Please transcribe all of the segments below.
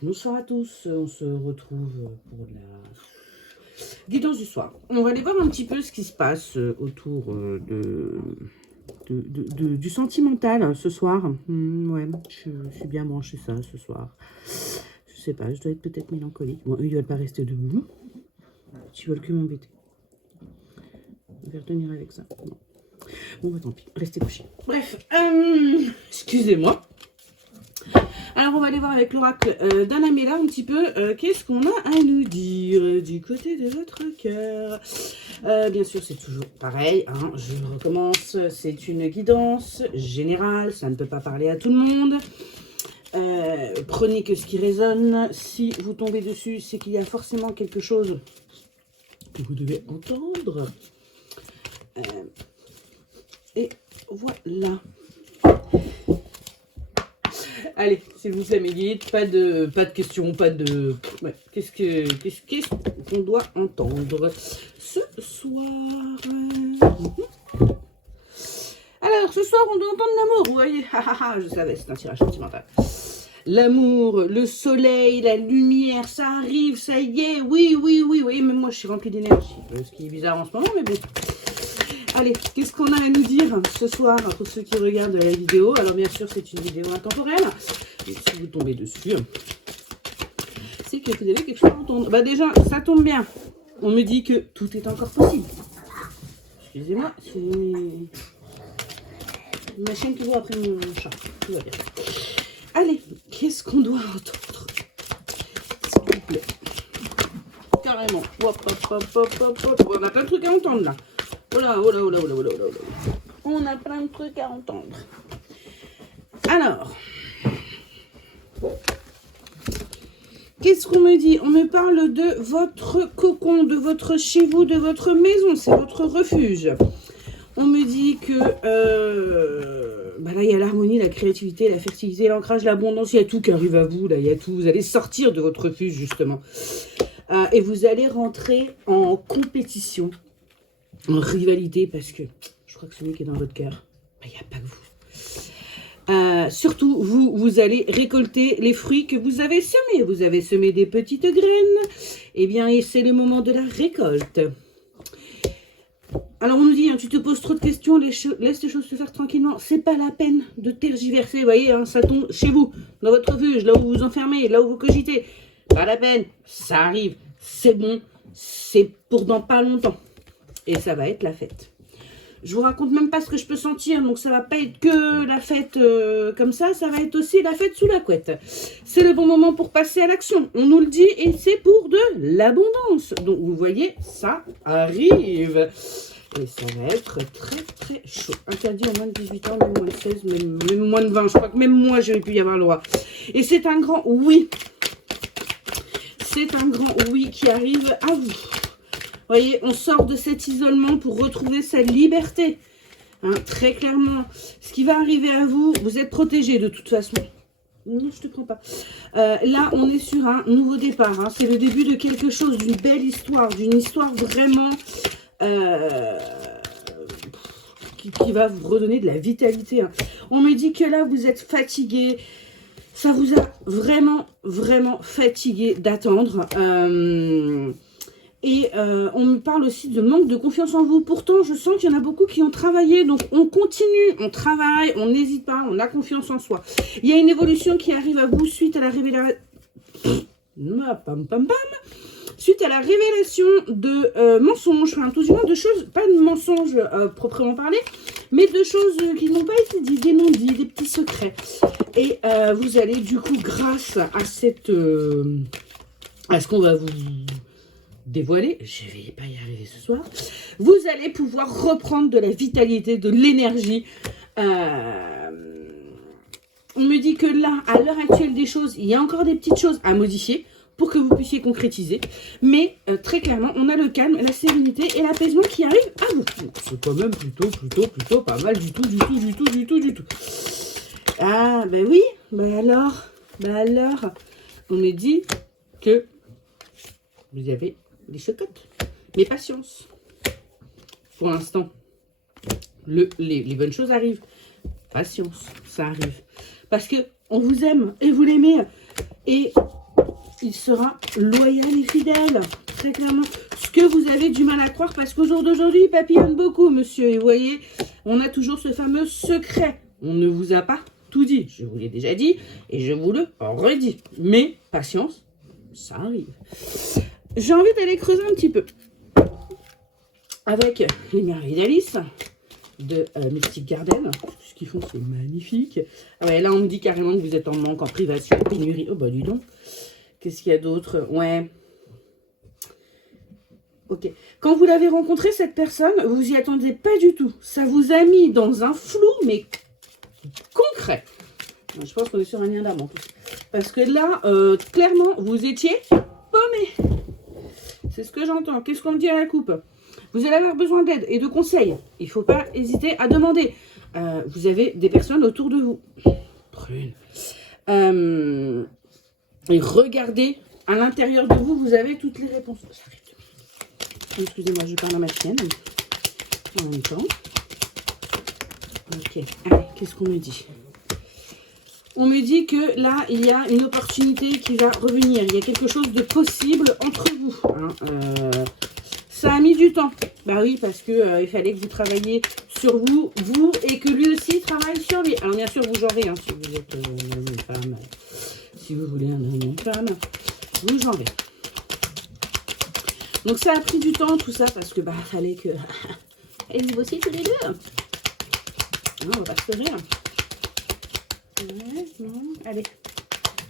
Bonsoir à tous, on se retrouve pour la guidance du soir. On va aller voir un petit peu ce qui se passe autour du sentimental ce soir. Ouais, je suis bien branchée ça ce soir. Je sais pas, je dois être peut-être mélancolique. Bon, eux, ils veulent pas rester debout. Ils veulent que m'embêter. On va retenir avec ça. Bon, bah tant pis, restez couchés. Bref, excusez-moi. Alors, on va aller voir avec l'oracle d'Anamela un petit peu qu'est-ce qu'on a à nous dire du côté de votre cœur. Bien sûr, c'est toujours pareil, hein, je recommence, c'est une guidance générale, ça ne peut pas parler à tout le monde. Prenez que ce qui résonne. Si vous tombez dessus, c'est qu'il y a forcément quelque chose que vous devez entendre. Et voilà. Allez, s'il vous plaît, mes guides, pas de questions, pas de... Ouais. Qu'est-ce qu'on doit entendre ce soir? Alors, ce soir, on doit entendre l'amour, vous voyez. Je savais, c'est un tirage sentimental. L'amour, le soleil, la lumière, ça arrive, ça y est, oui, même moi, je suis remplie d'énergie. Ce qui est bizarre en ce moment, mais bon. Allez, qu'est-ce qu'on a à nous dire ce soir pour ceux qui regardent la vidéo? Alors bien sûr, c'est une vidéo intemporelle. Et si vous tombez dessus, c'est que vous avez quelque chose à entendre. Bah déjà, ça tombe bien. On me dit que tout est encore possible. Excusez-moi, c'est ma chaîne qui voit après mon chat. Tout va bien. Allez, qu'est-ce qu'on doit entendre? S'il vous plaît. Carrément. Hop. On a plein de trucs à entendre là. Oh là. On a plein de trucs à entendre. Alors, qu'est-ce qu'on me dit? On me parle de votre cocon, de votre chez vous, de votre maison. C'est votre refuge. On me dit que là, il y a l'harmonie, la créativité, la fertilité, l'ancrage, l'abondance. Il y a tout qui arrive à vous. Là, il y a tout. Vous allez sortir de votre refuge, justement. Et vous allez rentrer en compétition, en rivalité, parce que je crois que celui qui est dans votre cœur, il n'y a pas que vous. Surtout, vous allez récolter les fruits que vous avez semés. Vous avez semé des petites graines. Eh bien, c'est le moment de la récolte. Alors, on nous dit, hein, tu te poses trop de questions, laisse les choses se faire tranquillement. C'est pas la peine de tergiverser, vous voyez, hein, ça tombe chez vous, dans votre refuge, là où vous vous enfermez, là où vous cogitez. Pas la peine, ça arrive, c'est bon, c'est pour dans pas longtemps. Et ça va être la fête. Je vous raconte même pas ce que je peux sentir, donc ça va pas être que la fête comme ça va être aussi la fête sous la couette. C'est le bon moment pour passer à l'action, on nous le dit, et c'est pour de l'abondance. Donc vous voyez, ça arrive. Et ça va être très chaud. Interdit aux moins de 18 ans, même moins de 16, même moins de 20. Je crois que même moi, j'aurais pu y avoir le droit. Et c'est un grand oui. C'est un grand oui qui arrive à vous. Vous voyez, on sort de cet isolement pour retrouver sa liberté. Hein, très clairement, ce qui va arriver à vous, vous êtes protégé de toute façon. Non, je te prends pas. Là, on est sur un nouveau départ. Hein. C'est le début de quelque chose, d'une belle histoire, d'une histoire vraiment qui va vous redonner de la vitalité. Hein. On me dit que là, vous êtes fatigué. Ça vous a vraiment fatigué d'attendre. On me parle aussi de manque de confiance en vous. Pourtant, je sens qu'il y en a beaucoup qui ont travaillé. Donc, on continue, on travaille, on n'hésite pas, on a confiance en soi. Il y a une évolution qui arrive à vous suite à la révélation... Suite à la révélation de mensonges, enfin tout du moins de choses, pas de mensonges proprement parlé, mais de choses qui n'ont pas été dites, des non-dits, des petits secrets. Et vous allez du coup, grâce à cette... à ce qu'on va vous dévoiler, je vais pas y arriver ce soir, vous allez pouvoir reprendre de la vitalité, de l'énergie. On me dit que là, à l'heure actuelle des choses, il y a encore des petites choses à modifier pour que vous puissiez concrétiser. Mais très clairement, on a le calme, la sérénité et l'apaisement qui arrivent à vous. C'est quand même plutôt pas mal du tout. Ah, ben oui, ben alors, on me dit que vous avez des chocottes. Mais patience. Pour l'instant, les bonnes choses arrivent. Patience, ça arrive. Parce que on vous aime et vous l'aimez. Et il sera loyal et fidèle. Très clairement. Ce que vous avez du mal à croire, parce qu'au jour d'aujourd'hui, il papillonne beaucoup, monsieur. Et vous voyez, on a toujours ce fameux secret. On ne vous a pas tout dit. Je vous l'ai déjà dit et je vous le redis. Mais patience, ça arrive. J'ai envie d'aller creuser un petit peu avec les merveilles d'Alice de Mystic Garden. Ce qu'ils font, c'est magnifique. Ah ouais, là, on me dit carrément que vous êtes en manque, en privation, en pénurie. Oh, bah, dis donc. Qu'est-ce qu'il y a d'autre? Ouais. Ok. Quand vous l'avez rencontré, cette personne, vous y attendez pas du tout. Ça vous a mis dans un flou, mais concret. Je pense qu'on est sur un lien d'âme en plus. Parce que là, clairement, vous étiez paumé. C'est ce que j'entends. Qu'est-ce qu'on me dit à la coupe? Vous allez avoir besoin d'aide et de conseils. Il ne faut pas hésiter à demander. Vous avez des personnes autour de vous. Prune. Et regardez, à l'intérieur de vous, vous avez toutes les réponses. Excusez-moi, je parle à ma chienne. En même temps. Ok. Allez, qu'est-ce qu'on me dit? On me dit que là, il y a une opportunité qui va revenir. Il y a quelque chose de possible entre vous. Hein. Ça a mis du temps. Bah oui, parce que il fallait que vous travailliez sur vous, et que lui aussi travaille sur lui. Alors bien sûr, vous genrez, hein, si vous êtes une femme, si vous voulez un homme, une femme, vous genrez. Donc ça a pris du temps, tout ça, parce que bah fallait que et vous bossiez tous les deux. Non, on va pas se rire. Ouais, non. Allez,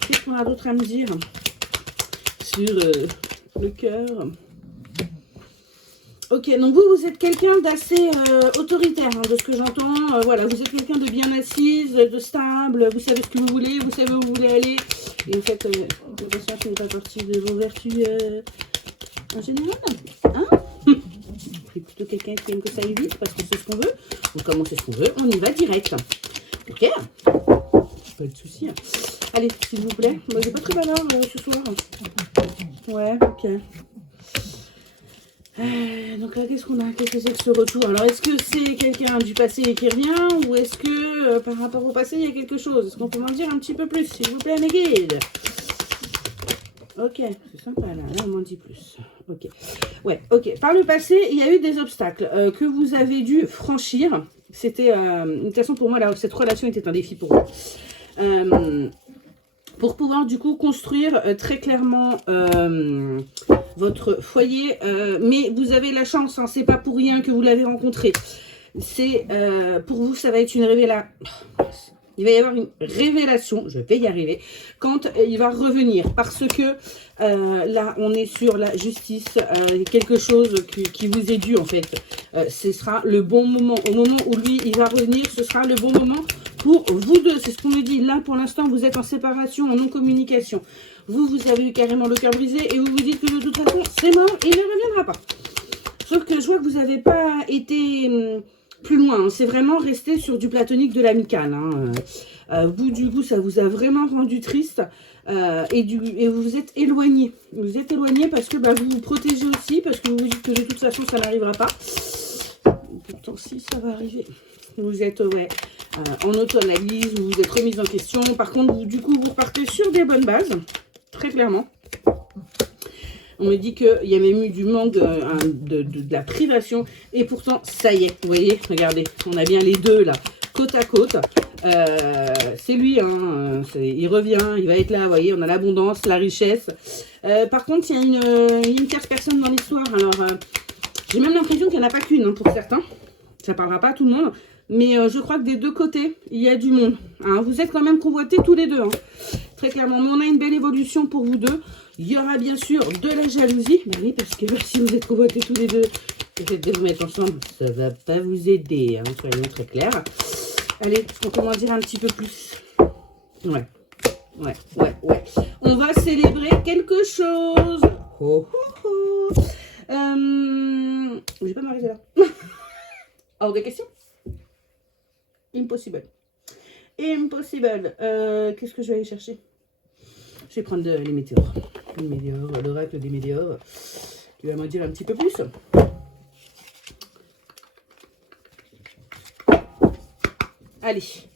qu'est-ce qu'on a d'autre à me dire sur le cœur? Ok, donc vous êtes quelqu'un d'assez autoritaire, hein, de ce que j'entends. Voilà, vous êtes quelqu'un de bien assise, de stable, vous savez ce que vous voulez, vous savez où vous voulez aller. Et en fait, la patience n'est pas partie de vos vertus en général. Hein? C'est plutôt quelqu'un qui aime que ça aille vite, parce que c'est ce qu'on veut. Donc comme on sait ce qu'on veut, on y va direct. Ok? Pas de souci. Allez, s'il vous plaît. Moi, j'ai pas très valeur ce soir. Ouais, ok. Donc là, qu'est-ce qu'on a? Qu'est-ce que c'est que ce retour? Alors, est-ce que c'est quelqu'un du passé qui revient? Ou est-ce que, par rapport au passé, il y a quelque chose? Est-ce qu'on peut m'en dire un petit peu plus, s'il vous plaît, mes guides? Ok, c'est sympa, là on m'en dit plus. Ok. Ouais, ok. Par le passé, il y a eu des obstacles que vous avez dû franchir. C'était, de toute façon, pour moi, là, cette relation était un défi pour vous. Pour pouvoir du coup construire très clairement votre foyer, mais vous avez la chance, hein, c'est pas pour rien que vous l'avez rencontré. C'est pour vous, ça va être une révélation. Il va y avoir une révélation, je vais y arriver, quand il va revenir. Parce que là, on est sur la justice, quelque chose qui vous est dû en fait. Ce sera le bon moment. Au moment où lui, il va revenir, ce sera le bon moment pour vous deux. C'est ce qu'on me dit. Là, pour l'instant, vous êtes en séparation, en non-communication. Vous avez eu carrément le cœur brisé et vous vous dites que de toute façon, c'est mort et il ne reviendra pas. Sauf que je vois que vous n'avez pas été plus loin, hein. C'est vraiment resté sur du platonique, de l'amical. Hein. Vous, du coup, ça vous a vraiment rendu triste et vous vous êtes éloigné. Vous vous êtes éloigné parce que bah, vous vous protégez aussi, parce que vous vous dites que de toute façon, ça n'arrivera pas. Pourtant, si, ça va arriver. Vous êtes en auto-analyse, vous vous êtes remise en question. Par contre, vous, du coup, vous repartez sur des bonnes bases, très clairement. On me dit qu'il y a même eu du manque de la privation. Et pourtant, ça y est, vous voyez, regardez, on a bien les deux là, côte à côte. C'est lui, hein, il revient, il va être là, vous voyez, on a l'abondance, la richesse. Par contre, il y a une tierce personne dans l'histoire. Alors, j'ai même l'impression qu'il n'y en a pas qu'une, hein, pour certains. Ça ne parlera pas à tout le monde. Mais je crois que des deux côtés, il y a du monde. Hein. Vous êtes quand même convoités tous les deux, hein, très clairement. Mais on a une belle évolution pour vous deux. Il y aura bien sûr de la jalousie. Mais oui, parce que si vous êtes convoités tous les deux, le fait de vous mettre ensemble, ça ne va pas vous aider. Hein, soyons très clairs. Allez, est-ce qu'on peut en dire un petit peu plus? Ouais. On va célébrer quelque chose. Oh, oh, oh. Je vais pas m'arrêter là. Hors de question. Impossible. Qu'est-ce que je vais aller chercher? Je vais prendre les météores. Les météores, l'oracle des météores. Tu vas m'en dire un petit peu plus. Allez. Si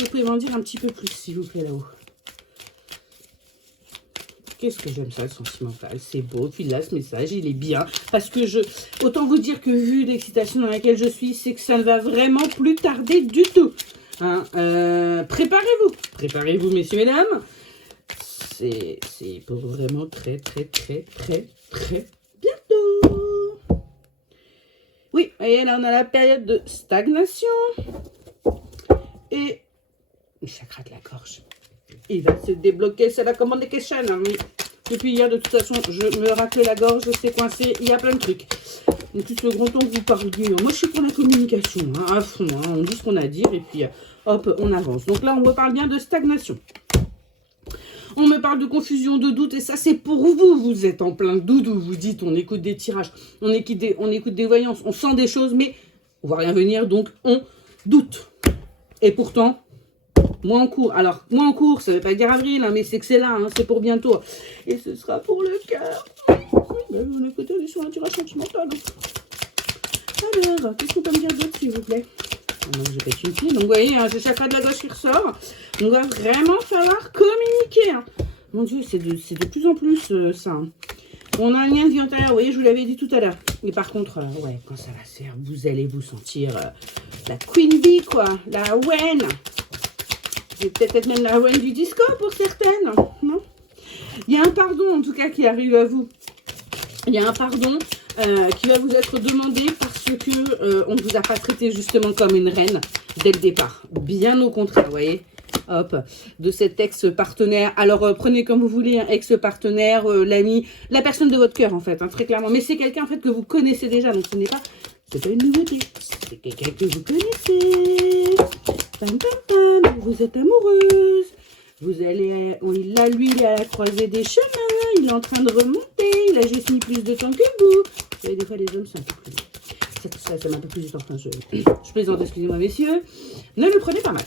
vous pouvez m'en dire un petit peu plus, s'il vous plaît, là-haut. Qu'est-ce que j'aime ça, le sentimental. C'est beau. Puis là, ce message, il est bien. Parce que autant vous dire que vu l'excitation dans laquelle je suis, c'est que ça ne va vraiment plus tarder du tout. Hein, préparez-vous. Préparez-vous, messieurs, mesdames. C'est pour vraiment très bientôt. Oui, et là, on a la période de stagnation. Et ça gratte la gorge. Il va se débloquer, c'est la communication. Hein, mais depuis hier, de toute façon, je me racle la gorge, c'est coincé, il y a plein de trucs. Donc, tout ce grand temps que vous parliez, moi je suis pour la communication, hein, à fond. Hein, on dit ce qu'on a à dire et puis hop, on avance. Donc là, on me parle bien de stagnation. On me parle de confusion, de doute, et ça c'est pour vous. Vous êtes en plein doudou, vous dites, on écoute des tirages, on écoute des voyances, on sent des choses, mais on va rien venir, donc on doute. Et pourtant, moi en cours, alors moi en cours, ça ne veut pas dire avril, hein, mais c'est que c'est là, hein, c'est pour bientôt. Et ce sera pour le cœur. Oui, on écoute, on est sur un tirage sentimental. Alors, qu'est-ce qu'on peut me dire d'autre, s'il vous plaît? Je pète une fille, donc vous voyez, hein, j'ai chakra de la gauche qui ressort. Donc, il va vraiment falloir communiquer. Hein. Mon Dieu, c'est de plus en plus ça. Hein. On a un lien de vie antérieure, vous voyez, je vous l'avais dit tout à l'heure. Mais par contre, ouais, quand ça va se faire, vous allez vous sentir la Queen Bee, quoi. La Wen. Peut-être même la Wen du disco pour certaines. Non? Il y a un pardon, en tout cas, qui arrive à vous. Il y a un pardon qui va vous être demandé parce que on ne vous a pas traité justement comme une reine dès le départ. Bien au contraire, vous voyez. Hop, de cet ex-partenaire. Alors, prenez comme vous voulez, un ex-partenaire, l'ami, la personne de votre cœur, en fait, hein, très clairement. Mais c'est quelqu'un, en fait, que vous connaissez déjà, donc ce n'est pas, c'est pas une nouveauté. C'est quelqu'un que vous connaissez. Pam, pam, pam, vous êtes amoureuse. Vous allez, là, lui, il est à la croisée des chemins. Il est en train de remonter. Il a juste mis plus de temps que vous. Vous savez, des fois, les hommes, c'est un peu plus long. Ça met un peu plus de temps. Enfin, je plaisante, excusez-moi, messieurs. Ne le prenez pas mal.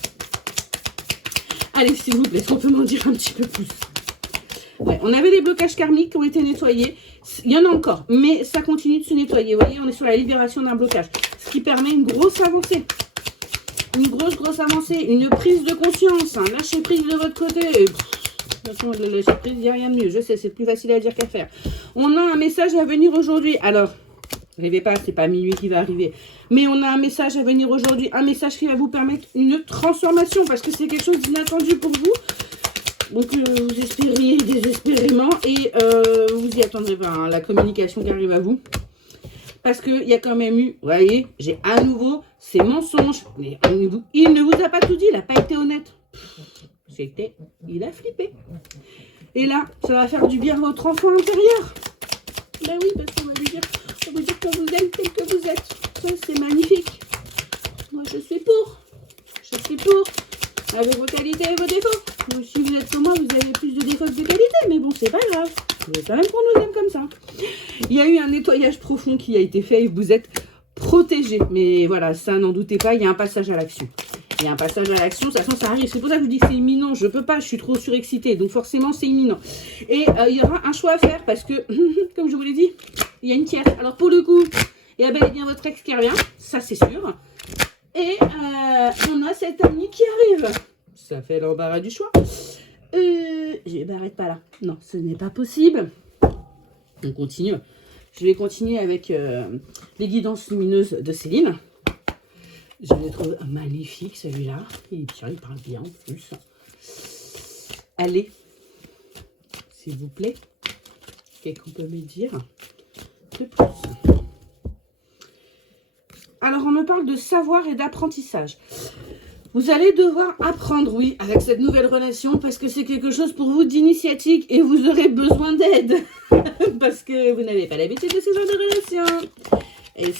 Allez, s'il vous plaît, est-ce qu'on peut m'en dire un petit peu plus? Ouais, on avait des blocages karmiques qui ont été nettoyés. Il y en a encore, mais ça continue de se nettoyer. Vous voyez, on est sur la libération d'un blocage. Ce qui permet une grosse avancée. Une grosse avancée. Une prise de conscience. Hein, lâcher prise de votre côté. De toute façon, le lâcher prise, il n'y a rien de mieux. Je sais, c'est plus facile à dire qu'à faire. On a un message à venir aujourd'hui. Alors, rêvez pas, c'est pas minuit qui va arriver. Mais on a un message à venir aujourd'hui. Un message qui va vous permettre une transformation. Parce que c'est quelque chose d'inattendu pour vous. Donc, vous espériez désespérément. Et vous y attendrez pas. Hein, la communication qui arrive à vous. Parce qu'il y a quand même eu, vous voyez, j'ai à nouveau ces mensonges. Mais il ne vous a pas tout dit. Il n'a pas été honnête. Il a flippé. Et là, ça va faire du bien à votre enfant intérieur. Ben oui, parce qu'on va lui dire que vous êtes tel que vous êtes. Ça, c'est magnifique. Moi, je suis pour. Je suis pour. Avec vos qualités et vos défauts. Donc, si vous êtes comme moi, vous avez plus de défauts que de qualités. Mais bon, c'est pas grave. Vous êtes quand même qu'on nous aime comme ça. Il y a eu un nettoyage profond qui a été fait et vous êtes protégés. Mais voilà, ça, n'en doutez pas, il y a un passage à l'action. Il y a un passage à l'action, de toute façon, ça arrive. C'est pour ça que je vous dis que c'est imminent. Je peux pas, je suis trop surexcitée. Donc, forcément, c'est imminent. Et il y aura un choix à faire parce que, comme je vous l'ai dit, il y a une tierce. Alors, pour le coup, il y a bel et bien votre ex qui revient. Ça, c'est sûr. Et on a cet ami qui arrive. Ça fait l'embarras du choix. Je m'arrête pas là. Non, ce n'est pas possible. On continue. Je vais continuer avec les guidances lumineuses de Céline. Je les trouve magnifiques, celui-là. Il est bien, il parle bien en plus. Allez, s'il vous plaît. Qu'est-ce qu'on peut me dire de plus? Alors, on me parle de savoir et d'apprentissage. Vous allez devoir apprendre, oui, avec cette nouvelle relation, parce que c'est quelque chose pour vous d'initiatique et vous aurez besoin d'aide. Parce que vous n'avez pas l'habitude de ce genre de relation. Et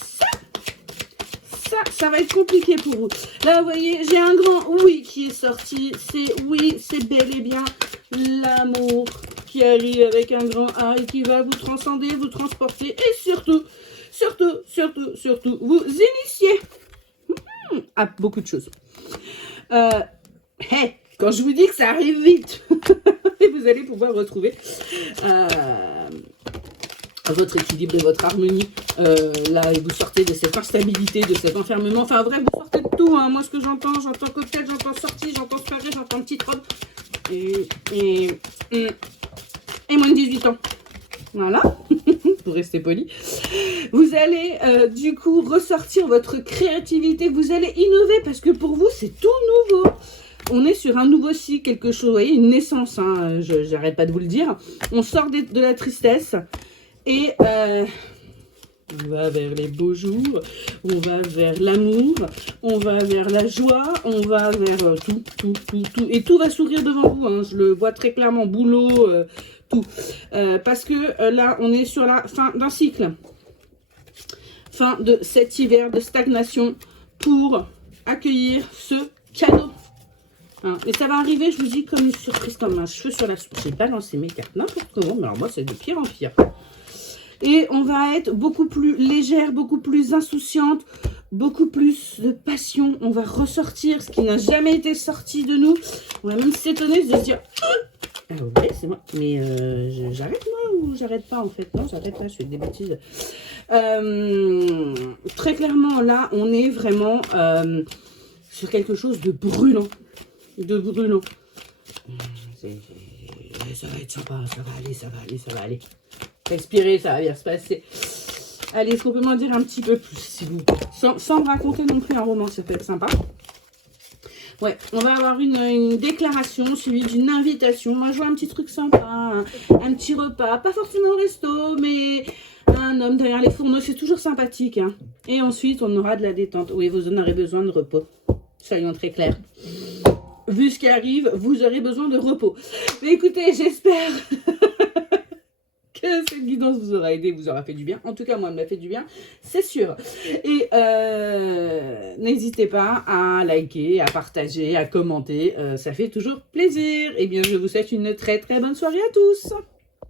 ça va être compliqué pour vous. Là, vous voyez, j'ai un grand oui qui est sorti. C'est oui, c'est bel et bien l'amour qui arrive avec un grand A et qui va vous transcender, vous transporter et surtout, vous initier à beaucoup de choses. Quand je vous dis que ça arrive vite, et vous allez pouvoir retrouver votre équilibre et votre harmonie. Là, vous sortez de cette instabilité, de cet enfermement. Enfin, en vrai, vous sortez de tout. Hein. Moi, ce que j'entends cocktail, j'entends sortie, j'entends soirée, j'entends petite robe. et moins de 18 ans. Voilà, pour rester poli. Vous allez du coup ressortir votre créativité, vous allez innover parce que pour vous c'est tout nouveau. On est sur un nouveau cycle, quelque chose, vous voyez, une naissance, hein, j'arrête pas de vous le dire. On sort de la tristesse et on va vers les beaux jours, on va vers l'amour, on va vers la joie, on va vers tout. Et tout va s'ouvrir devant vous, hein, je le vois très clairement, boulot, tout. Parce que là, on est sur la fin d'un cycle. Fin de cet hiver de stagnation pour accueillir ce cadeau. Hein, et ça va arriver, je vous dis, comme une surprise, comme un cheveu sur la soupe. J'ai balancé mes cartes n'importe comment, mais alors moi, c'est de pire en pire. Et on va être beaucoup plus légère, beaucoup plus insouciante, beaucoup plus de passion. On va ressortir ce qui n'a jamais été sorti de nous. On va même s'étonner de se dire... Ah ouais, c'est moi. Mais j'arrête moi ou j'arrête pas en fait? Non, j'arrête pas, je fais des bêtises. Très clairement, là, on est vraiment sur quelque chose de brûlant. Ça va être sympa, ça va aller. Respirez, ça va bien se passer. Allez, est-ce qu'on peut m'en dire un petit peu plus, s'il vous plaît, sans me raconter non plus un roman, ça peut être sympa. Ouais, on va avoir une déclaration suivie d'une invitation. Moi, je vois un petit truc sympa, un petit repas, pas forcément au resto, mais un homme derrière les fourneaux, c'est toujours sympathique. Hein. Et ensuite, on aura de la détente. Oui, vous en aurez besoin de repos. Soyons très clairs. Vu ce qui arrive, vous aurez besoin de repos. Mais écoutez, j'espère que cette guidance vous aura aidé, vous aura fait du bien. En tout cas, moi, elle m'a fait du bien, c'est sûr. Et n'hésitez pas à liker, à partager, à commenter. Ça fait toujours plaisir. Et bien, je vous souhaite une très très bonne soirée à tous.